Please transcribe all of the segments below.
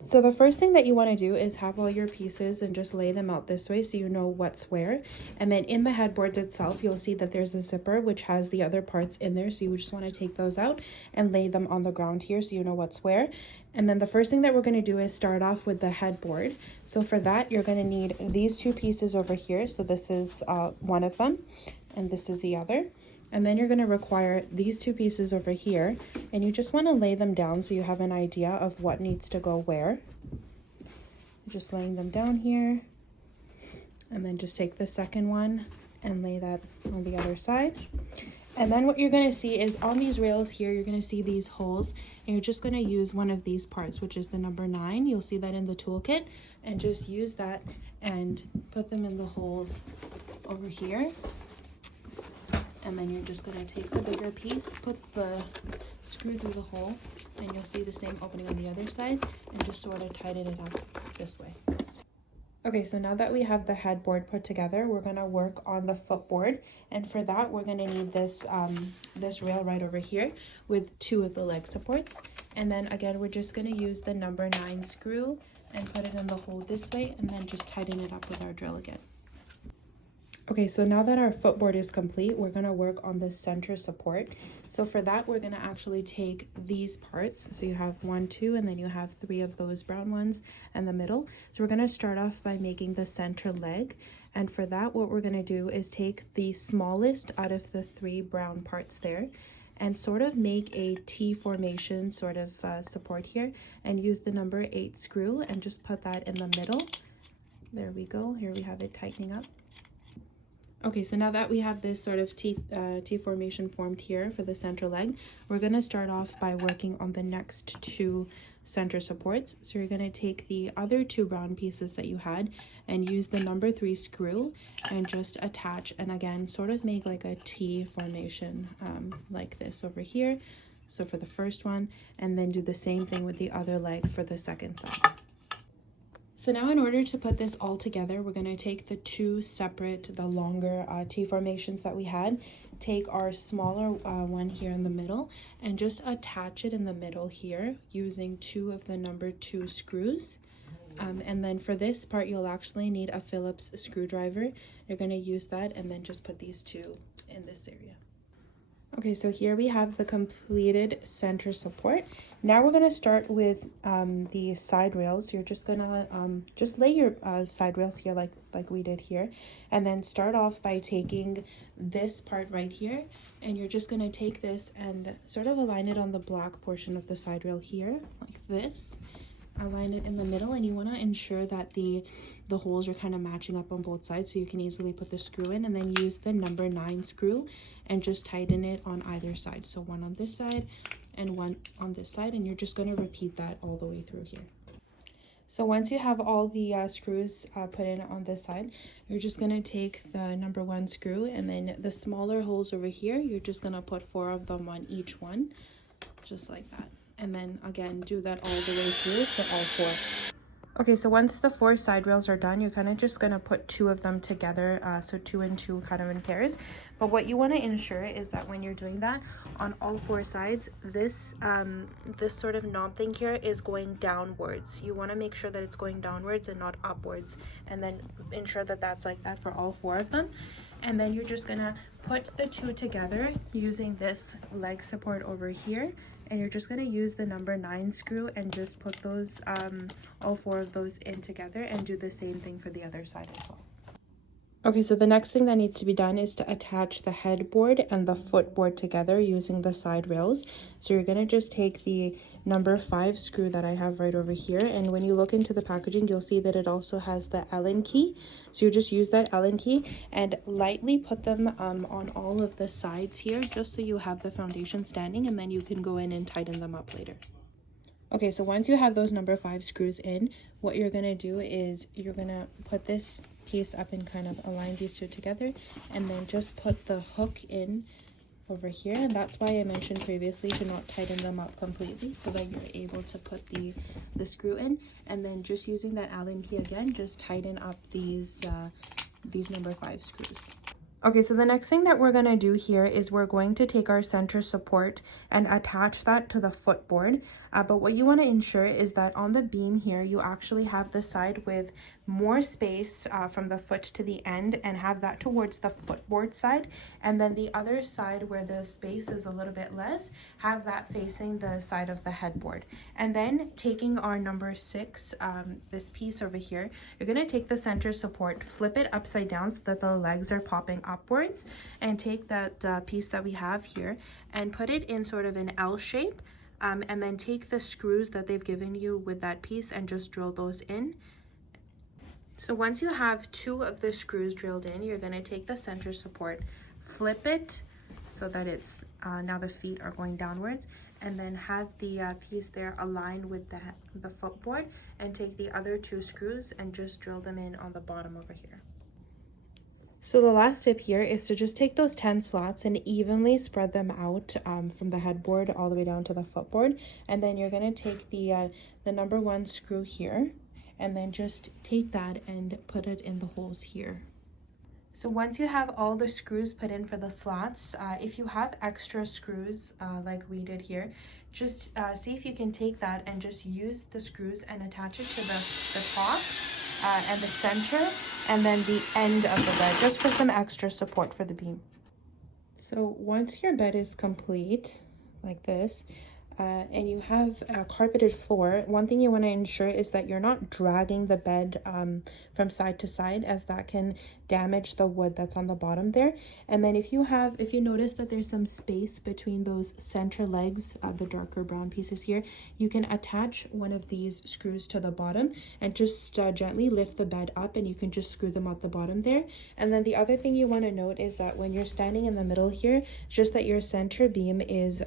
So the first thing that you want to do is have all your pieces and just lay them out this way so you know what's where. And then in the headboard itself, you'll see that there's a zipper which has the other parts in there. So you just want to take those out and lay them on the ground here so you know what's where. And then the first thing that we're going to do is start off with the headboard. So for that, you're going to need these two pieces over here. So this is one of them and this is the other. And then you're going to require these two pieces over here, and you just want to lay them down so you have an idea of what needs to go where. Just laying them down here, and then just take the second one and lay that on the other side. And then what you're going to see is on these rails here, you're going to see these holes, and you're just going to use one of these parts, which is the number 9. You'll see that in the toolkit, and just use that and put them in the holes over here. And then you're just going to take the bigger piece, put the screw through the hole, and you'll see the same opening on the other side, and just sort of tighten it up this way. Okay, so now that we have the headboard put together, we're going to work on the footboard. And for that, we're going to need this this rail right over here with 2 of the leg supports. And then again, we're just going to use the number 9 screw and put it in the hole this way, and then just tighten it up with our drill again. Okay, so now that our footboard is complete, we're going to work on the center support. So for that, we're going to actually take these parts. So you have 1, 2, and then you have 3 of those brown ones in the middle. So we're going to start off by making the center leg. And for that, what we're going to do is take the smallest out of the 3 brown parts there and sort of make a T formation sort of support here, and use the number 8 screw and just put that in the middle. There we go. Here we have it tightening up. Okay, so now that we have this sort of T formation formed here for the center leg, we're going to start off by working on the next 2 center supports. So you're going to take the other 2 brown pieces that you had and use the number 3 screw and just attach, and again sort of make like a T formation like this over here. So for the first one, and then do the same thing with the other leg for the second side. So now in order to put this all together, we're going to take the 2 separate, the longer T formations that we had, take our smaller one here in the middle, and just attach it in the middle here using 2 of the number 2 screws. And then for this part, you'll actually need a Phillips screwdriver. You're going to use that and then just put these 2 in this area. Okay, so here we have the completed center support. Now we're going to start with the side rails. You're just going to just lay your side rails here like we did here, and then start off by taking this part right here, and you're just going to take this and sort of align it on the black portion of the side rail here like this. Align it in the middle, and you want to ensure that the holes are kind of matching up on both sides so you can easily put the screw in, and then use the number 9 screw and just tighten it on either side. So 1 on this side and 1 on this side, and you're just going to repeat that all the way through here. So once you have all the screws put in on this side, you're just going to take the number 1 screw, and then the smaller holes over here, you're just going to put 4 of them on each one, just like that. And then again, do that all the way through for all 4. Okay, so once the 4 side rails are done, you're kind of just going to put 2 of them together, so 2 and 2 kind of in pairs. But what you want to ensure is that when you're doing that on all 4 sides, this this sort of knob thing here is going downwards. You want to make sure that it's going downwards and not upwards, and then ensure that that's like that for all 4 of them. And then you're just going to put the 2 together using this leg support over here. And you're just going to use the number 9 screw and just put those, all 4 of those in together, and do the same thing for the other side as well. Okay, so the next thing that needs to be done is to attach the headboard and the footboard together using the side rails. So you're going to just take the number 5 screw that I have right over here, and when you look into the packaging, you'll see that it also has the Allen key. So you just use that Allen key and lightly put them on all of the sides here, just so you have the foundation standing, and then you can go in and tighten them up later. Okay, so once you have those number 5 screws in, what you're going to do is you're going to put this piece up and kind of align these 2 together, and then just put the hook in over here. And that's why I mentioned previously to not tighten them up completely, so that you're able to put the screw in, and then just using that Allen key again, just tighten up these number 5 screws. Okay, so the next thing that we're going to do here is we're going to take our center support and attach that to the footboard. But what you want to ensure is that on the beam here, you actually have the side with more space from the foot to the end and have that towards the footboard side. And then the other side where the space is a little bit less, have that facing the side of the headboard. And then taking our number 6, this piece over here, you're going to take the center support, flip it upside down so that the legs are popping upwards, and take that piece that we have here and put it in sort of an L shape, and then take the screws that they've given you with that piece and just drill those in. So once you have 2 of the screws drilled in, you're going to take the center support, flip it so that it's now the feet are going downwards, and then have the piece there aligned with the footboard, and take the other 2 screws and just drill them in on the bottom over here. So the last tip here is to just take those 10 slots and evenly spread them out from the headboard all the way down to the footboard. And then you're going to take the number 1 screw here, and then just take that and put it in the holes here. So once you have all the screws put in for the slots, if you have extra screws like we did here, just see if you can take that and just use the screws and attach it to the top and the center, and then the end of the bed, just for some extra support for the beam. So once your bed is complete, like this, and you have a carpeted floor, one thing you want to ensure is that you're not dragging the bed from side to side, as that can damage the wood that's on the bottom there. And then if you notice that there's some space between those center legs, the darker brown pieces here, you can attach one of these screws to the bottom and just gently lift the bed up, and you can just screw them at the bottom there. And then the other thing you want to note is that when you're standing in the middle here, just that your center beam is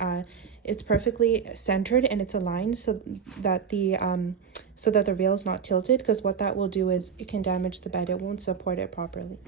it's perfectly centered and it's aligned, so that the rail is not tilted, because what that will do is it can damage the bed. It won't support it properly.